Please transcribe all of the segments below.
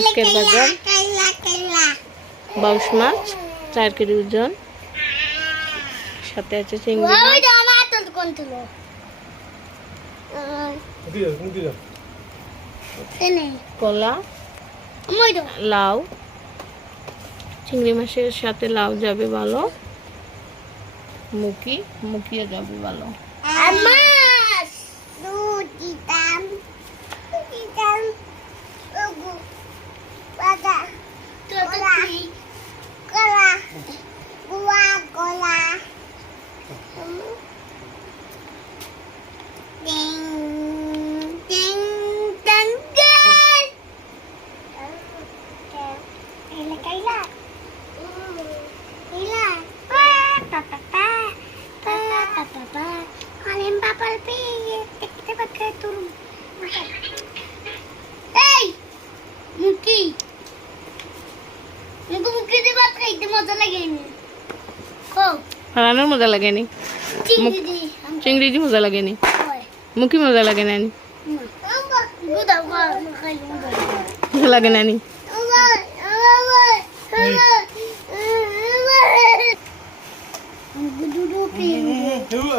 আজকের বাজার। বাউশ মাছ চার কেজি ওজন। সাথে আছে চিংড়ি মাছ। কলা লাউ। চিংড়ি মাছের সাথে লাউ যাবে ভালো। মুখি মুখিও যাবে ভালো। এই মুকি মুকি মুকি দিয়ে ভাত খাইতে মজা লাগে নি ও হারানোর মজা লাগেনি চিংড়ি দি চিংড়ি দিয়ে মজা লাগেনি হয় মুখি মজা লাগে মজা লাগে নানি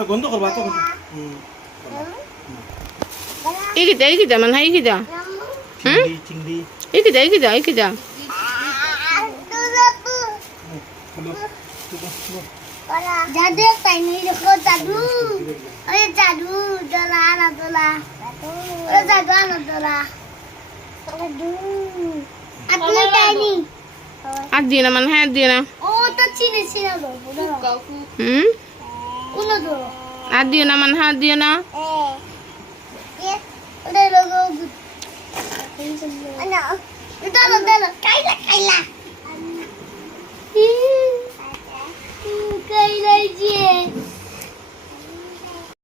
গন্ধ করবা তো হাই ইকিটা হুম চিংড়ি চিংড়ি ইকিটা ইকিটা ইকিটা হলো জাদু তাই নেই দেখো জাদু ওই জাদু দোলা আনা দোলা ওই জাদু আনা দোলা জাদু আর দিয়ে না মানে হ্যাঁ দিয়ে না ও তো চিনে চিনে হুম আর দিয়ে না মানে হ্যাঁ দিয়ে না Dalo, go. Ano? Dalo, dalo. is.